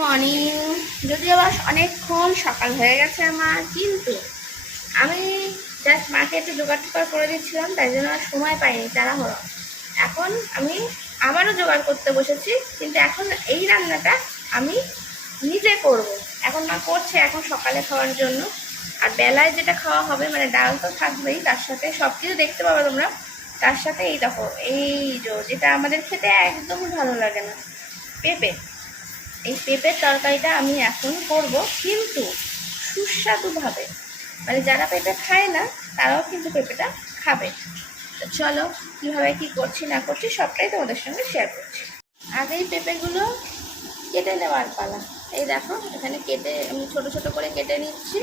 Morning. যদিও আবার অনেকক্ষণ সকাল হয়ে গেছে আমার, কিন্তু আমি জাস্ট মাকে একটু জোগাড় টোগাড় করে দিচ্ছিলাম, তাই জন্য আর সময় পাইনি, তাড়াহুড়ো। এখন আমি আবারও জোগাড় করতে বসেছি, কিন্তু এখন এই রান্নাটা আমি নিজে করব। এখন মা করছে এখন সকালে খাওয়ার জন্য, আর বেলায় যেটা খাওয়া হবে মানে ডাল তো থাকবেই, তার সাথে সব কিছু দেখতে পাবে তোমরা। তার সাথে এই দেখো, এই যেটা আমাদের খেতে একদমই ভালো লাগে না, পেঁপে। এই পেঁপের তরকারিটা আমি এখন করব, কিন্তু সুস্বাদুভাবে। মানে যারা পেঁপে খায় না তারাও কিন্তু পেঁপেটা খাবে। তো চলো কীভাবে কী করছি না করছি সবটাই তোমাদের সঙ্গে শেয়ার করছি। আগেই পেঁপেগুলো কেটে নেওয়ার পালা। এই দেখো এখানে কেটে আমি ছোট ছোট করে কেটে নিচ্ছি।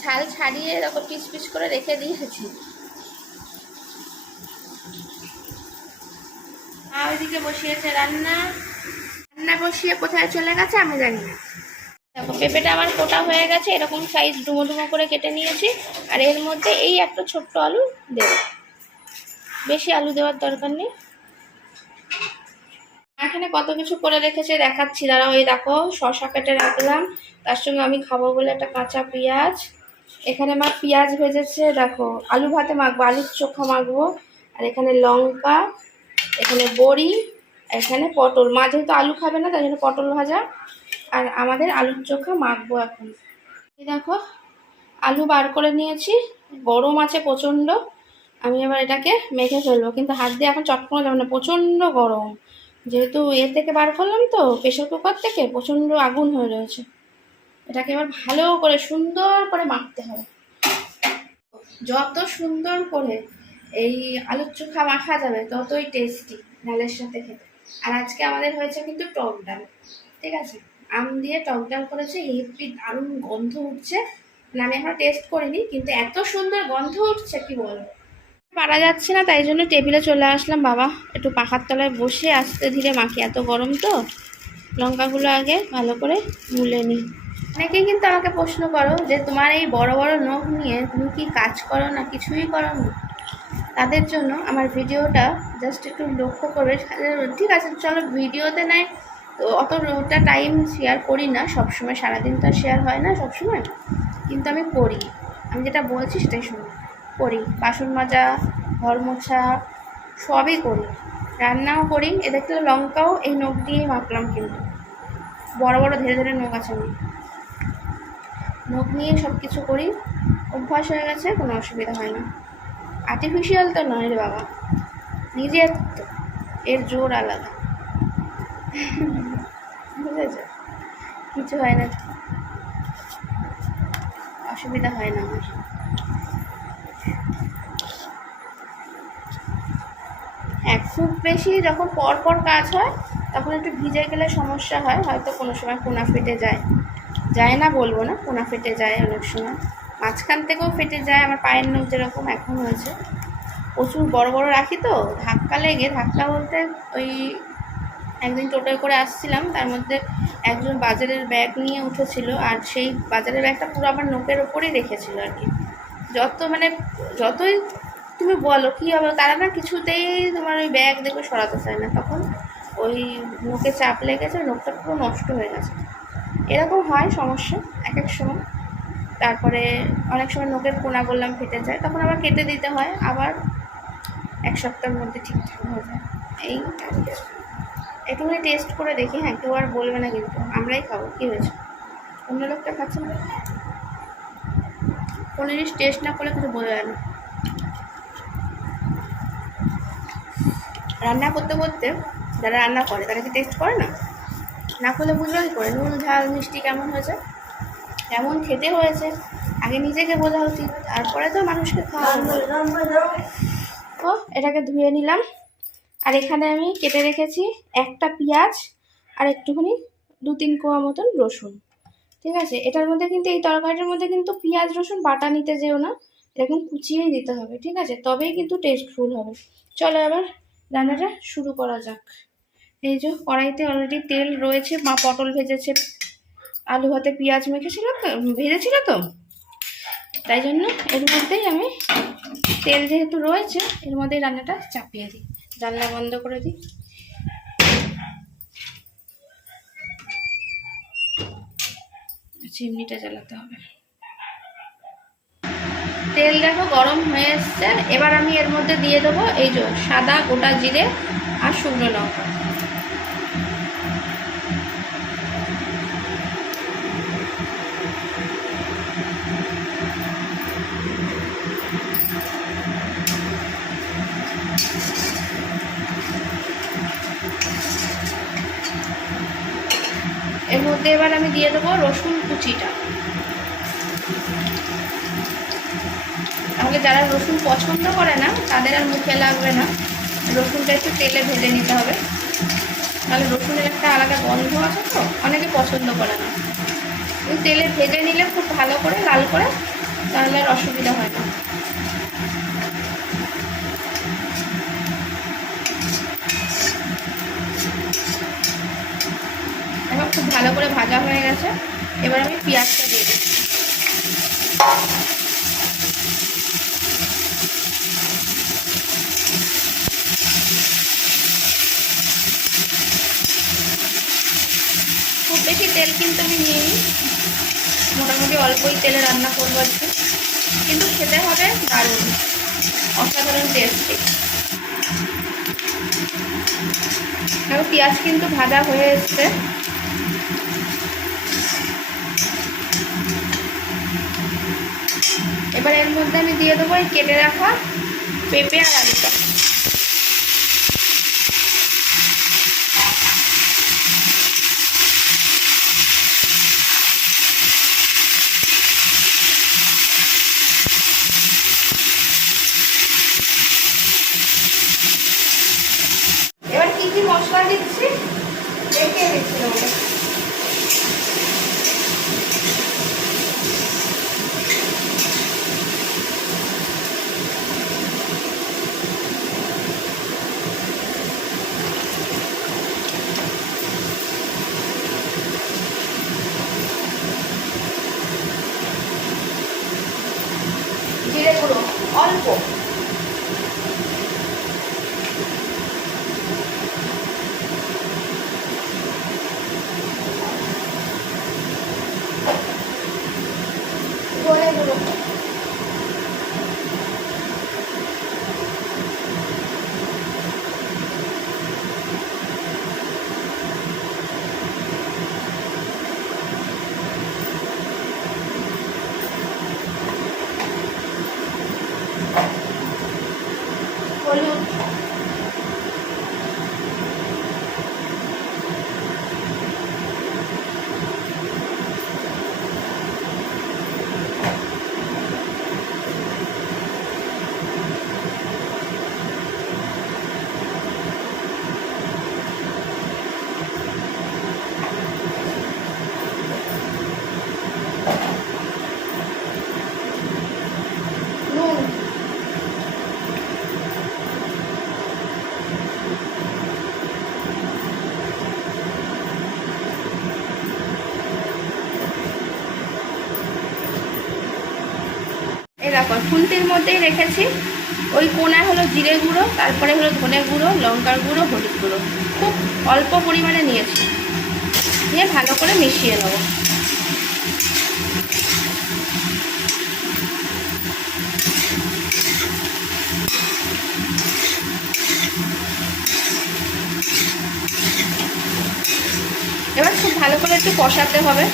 ছাল ছাড়িয়ে এরকম পিস পিস করে রেখে দিয়েছি। ওইদিকে বসিয়েছে রান্না, রান্না বসিয়ে কোথায় চলে গেছে আমি জানি না। দেখো পেঁপেটা আমার কোটা হয়ে গেছে, এরকম সাইজ ডুমো ডুমো করে কেটে নিয়েছি। আর এর মধ্যে এই একটা ছোট্ট আলু দেবো, বেশি আলু দেওয়ার দরকার নেই। এখানে কত কিছু করে রেখেছে দেখাচ্ছি, দাঁড়াও। এই দেখো শসা কেটে রাখলাম, তার সঙ্গে আমি খাবো বলে একটা কাঁচা পেঁয়াজ। এখানে মা পেঁয়াজ ভেজেছে, দেখো আলু ভাতে মাখবো, আলুর চোখা মাখবো। আর এখানে লঙ্কা, এখানে বড়ি, এখানে পটল। মা যেহেতু আলু খাবে না তাই জন্য পটল ভাজা, আর আমাদের আলুর চোখা মাখবো এখন। এই দেখো আলু বার করে নিয়েছি, গরম আছে প্রচণ্ড। আমি এবার এটাকে মেখে ফেলবো, কিন্তু হাত দিয়ে এখন চটকানো যাবে না, প্রচণ্ড গরম। যেহেতু এর থেকে বার করলাম তো প্রেশার কুকার থেকে, প্রচণ্ড আগুন হয়ে রয়েছে। এটাকে এবার ভালো করে সুন্দর করে মাখতে হবে। যত সুন্দর করে এই আলুর চোখা মাখা যাবে ততই টেস্টি ডালের সাথে খেতে। আর আজকে আমাদের হয়েছে কিন্তু টক ডাল, ঠিক আছে। আম দিয়ে টক ডাল করেছে, হেভি দারুণ গন্ধ উঠছে। মানে আমি এখন টেস্ট করিনি, কিন্তু এত সুন্দর গন্ধ উঠছে কি বলবো। পারা যাচ্ছে না, তাই জন্য টেবিলে চলে আসলাম। বাবা একটু পাখার তলায় বসে আস্তে ধীরে মাখি, এত গরম তো। লঙ্কাগুলো আগে ভালো করে মুলে নিই। অনেকেই কিন্তু আমাকে প্রশ্ন করো যে তোমার এই বড় বড় নখ নিয়ে তুমি কি কাজ করো না, কিছুই করো না। তাদের জন্য আমার ভিডিওটা জাস্ট একটু লক্ষ্য করবে। ঠিক আছে চলো ভিডিওতে নাই তো অতটা টাইম শেয়ার করি না সবসময়, সারাদিন তো শেয়ার হয় না সবসময়, কিন্তু আমি করি। আমি যেটা বলছি সেটাই শুনি, করি। বাসন মাজা, ঘর মোছা সবই করি, রান্নাও করি। এ দেখলে লঙ্কাও এই নখ দিয়েই মাখলাম, কিন্তু বড় বড় ধীরে ধীরে নখ আছে, আমি নখ নিয়ে সব কিছু করি, অভ্যাস হয়ে গেছে, কোনো অসুবিধা হয় না। আর্টিফিশিয়াল তো নয় রে বাবা, নিজের তো, এর জোর আলাদা। বুঝেছ, কিছু হয় না, অসুবিধা হয় না আমার। হ্যাঁ খুব বেশি যখন পরপর কাজ হয় তখন একটু ভিজে গেলে সমস্যা হয়, হয়তো কোনো সময় কোনা ফেটে যায়, যায় না বলবো না, কোনা ফেটে যায় অনেক সময়, মাঝখান থেকেও ফেটে যায়। আমার পায়ের নখ যেরকম এখন হয়েছে, প্রচুর বড় বড় রাখি তো, ধাক্কা লেগে, ধাক্কা বলতে ওই একদিন টোটোয় করে আসছিলাম, তার মধ্যে একজন বাজারের ব্যাগ নিয়ে উঠেছিল, আর সেই বাজারের ব্যাগটা পুরো আমার নোকের ওপরেই রেখেছিল আর কি। যতই তুমি বলো কী হবে, তারা না কিছুতেই তোমার ওই ব্যাগ দেখবে সরাতে চায় না, তখন ওই নোকে চাপ লেগেছে, নোকটা পুরো নষ্ট হয়ে গেছে। এরকম হয় সমস্যা এক এক সময়। তারপরে অনেক সময় নোকের কোনা বললাম ফেটে যায়, তখন আবার কেটে দিতে হয়, আবার এক সপ্তাহের মধ্যে ঠিকঠাক হয়ে যায়। এই একটুখানি টেস্ট করে দেখি, হ্যাঁ কেউ আর বলবে না কিন্তু, আমরাই খাবো, কী হয়েছে, অন্য লোকটা খাচ্ছে না। কোনো জিনিস টেস্ট না করলে কিছু বোঝা যায় না। রান্না করতে করতে যারা রান্না করে তারা কি টেস্ট করে না, না করলে বুঝলো কী করে নুন ঝাল মিষ্টি কেমন হয়েছে, কেমন খেতে হয়েছে, আগে নিজেকে বোঝা উচিত, তারপরে তো মানুষকে খাওয়া। ও এটাকে ধুয়ে নিলাম, আর এখানে আমি কেটে রেখেছি একটা পেঁয়াজ আর একটুখানি 2-3 কোয়া মতন রসুন, ঠিক আছে। এটার মধ্যে কিন্তু এই তরকারিটার মধ্যে কিন্তু পেঁয়াজ রসুন বাটা নিতে যেও না, এরকম কুচিয়েই দিতে হবে, ঠিক আছে, তবেই কিন্তু টেস্টফুল হবে। চলো এবার রান্নাটা শুরু করা যাক। এই যে কড়াইতে অলরেডি তেল রয়েছে, মা পটল ভেজেছে, আলু ভাতে পেঁয়াজ মেখেছিল তো, ভেজেছিল তো, তাই জন্য এর মধ্যেই আমি তেল যেহেতু রয়েছে এর মধ্যেই রান্নাটা চাপিয়ে দিই, জানলা বন্ধ করে দিই। চিমনিটা জ্বালাতে হবে। তেল দেখো গরম হয়ে এসছে, এবার আমি এর মধ্যে দিয়ে দেবো এই যে সাদা গোটা জিরে আর শুকনো লঙ্কা। এর মধ্যে এবার আমি দিয়ে দেবো রসুন কুচিটা। তাহলে যারা রসুন পছন্দ করে না তাদের আর মুখে লাগবে না, রসুনটা একটু তেলে ভেজে নিতে হবে, তাহলে রসুনের একটা আলাদা গন্ধ আছে তো অনেকে পছন্দ করে না। তেলে ভেজে নিলে খুব ভালো করে লাল করে, তাহলে আর অসুবিধা হয় না। এখন খুব ভালো করে ভাজা হয়ে গেছে, এবার আমি পেঁয়াজটা দিয়ে দিচ্ছি। খুব বেশি তেল কিন্তু আমি নিইনি, মোটামুটি অল্পই তেলে রান্না করবো আজকে, কিন্তু খেতে হবে দারুণ, অসাধারণ টেস্টি। দেখো পেঁয়াজ কিন্তু ভাজা হয়ে এসছে, এবার এর মধ্যে আমি দিয়ে দেবো এই কেটে রাখা পেঁপে আর আলুটা। এবার কি কি মশলা দিচ্ছি দেখে দিচ্ছি। জিরে গুঁড়ো অল্প, ধনে গুঁড়ো, হলুদ, নুন, এই দেখো খুন্তির মধ্যেই রেখেছি, ওই কোনায় হলো জিরে গুঁড়ো, তারপরে হলো ধনে গুঁড়ো, লঙ্কার গুঁড়ো, হলুদ গুঁড়ো, খুব অল্প পরিমাণে নিয়েছি, নিয়ে ভালো করে মিশিয়ে নেবো। এবার খুব ভালো করে একটু কষাতে হবে,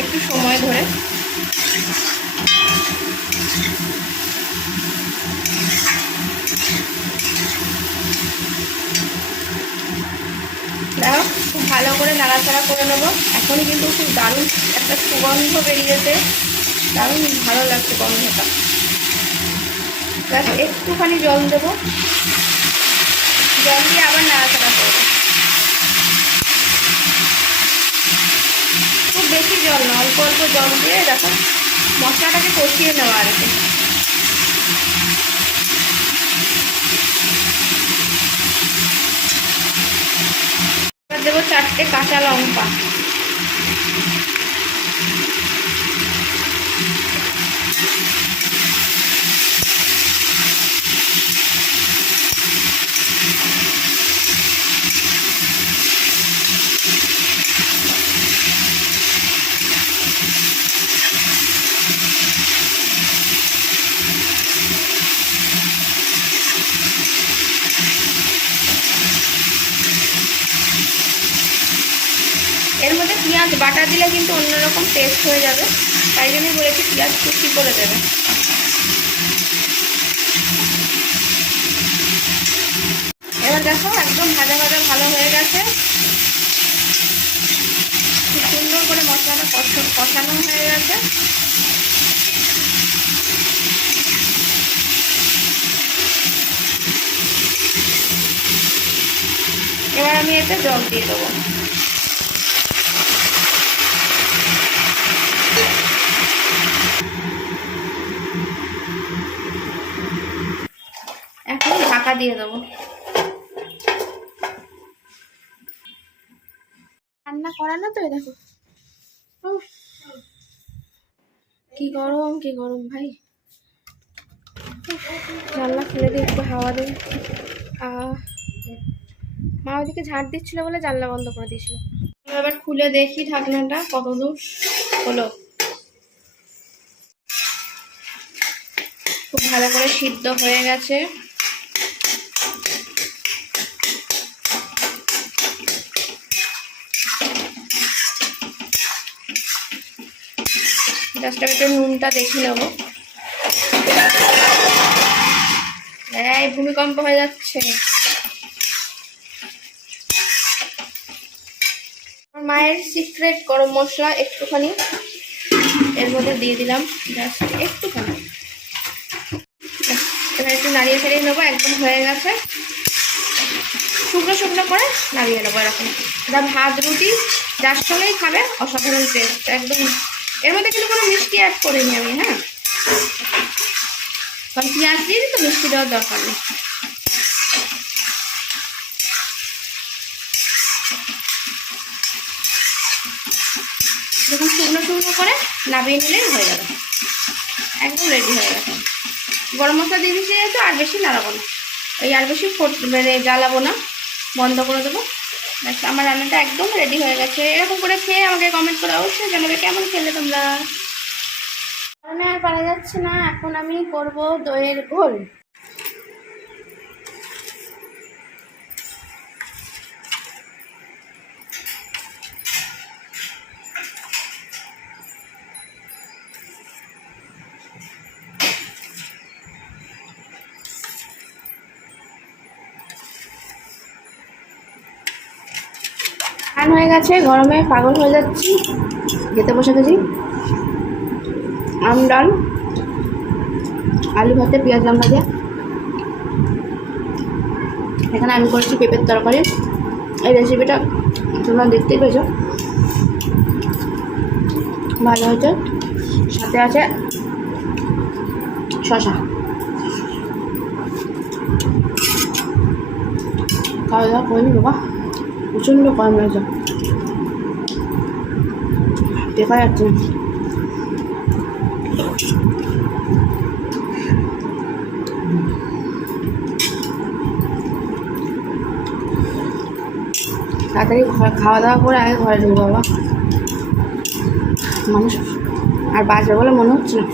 একটু সময় ধরে। দেখো খুব ভালো করে নাড়াচাড়া করে নেবো। এখনই কিন্তু খুব দারুণ একটা সুগন্ধ বেরিয়েছে, দারুণ ভালো লাগছে গন্ধটা। ব্যাস একটুখানি জল দেবো, জল দিয়ে আবার নাড়াচাড়া করবো। খুব বেশি জল না, অল্প অল্প জল দিয়ে দেখো মশলাটাকে কষিয়ে নেওয়া আর কি। এবার দেবো 4টে কাঁচা লঙ্কা, বাটা দিলে কিন্তু অন্যরকম টেস্ট হয়ে যাবে, তাই জন্যই বলেছি পেঁয়াজ কুচি করে দেবে। এবার দেখো একদম ভাজা ভাজা ভালো হয়ে গেছে, খুব সুন্দর করে মশলাটা কষানো হয়ে গেছে। এবার আমি এতে জল দিয়ে দেবো। এখন ঢাকা দিয়ে দেবো। রান্না করা না তো, দেখো কি গরম কি গরম ভাই। জানলা খুলে দিয়ে একটু হাওয়া দিই। মা ওদিকে ঝাড় দিচ্ছিল বলে জানলা বন্ধ করে দিয়েছিল। এবার খুলে দেখি ঢাকনাটা কত দূর হলো। খুব ভালো করে সিদ্ধ হয়ে গেছে। জাস্ট আমি একটু নুনটা দেখে নেবো। এই ভূমিকম্প হয়ে যাচ্ছে। মায়ের সিক্রেট গরম মশলা একটুখানি এর মধ্যে দিয়ে দিলাম, জাস্ট একটুখানি। এবার একটু নাড়িয়ে ছাড়িয়ে নেবো। একদম হয়ে গেছে, শুকনো শুকনো করে নাড়িয়ে নেবো। এরকম এটা ভাত রুটি যার সঙ্গেই খাবে অসাধারণ টেস্ট একদম। এর মধ্যে কিন্তু কোনো মিষ্টি অ্যাড করিনি আমি, হ্যাঁ, কারণ পেঁয়াজ দিয়ে তো মিষ্টি দেওয়ার দরকার নেই। যখন শুকনো শুকনো করে নামিয়ে নিলেই হয়ে যাবে, একদম রেডি হয়ে গেছে। গরম মশলা দিয়ে দিচ্ছি যেহেতু আর বেশি নাড়াবো না, আর বেশি মানে জ্বালাবো না, বন্ধ করে দেবো। ব্যাস, আমার রান্নাটা একদম রেডি হয়ে গেছে। এরকম করে খেয়ে আমাকে কমেন্ট করে অবশ্যই জানাবে কেমন খেলে তোমরা। কারণে আর পারা যাচ্ছে না, এখন আমি করব দইয়ের ঘোল। রান হয়ে গেছে, গরমে পাগল হয়ে যাচ্ছি, খেতে বসে গেছি। আম ডাল, আলু ভাতে, পেঁয়াজ লঙ্কা দিয়ে। এখানে আমি করেছি পেঁপের তরকারি। এই রেসিপিটা তোমরা দেখতেই পেয়েছো, ভালো হয়েছে। সাথে আছে শসা। খাওয়া দাওয়া করিনি বাবা, প্রচণ্ড গরম লাগছে, দেখা যাচ্ছে না। তাড়াতাড়ি খাওয়া দাওয়া করে আগে ঘরে ঢুকবো বাবা, মানুষ আর বাঁচবে বলে মনে হচ্ছে না।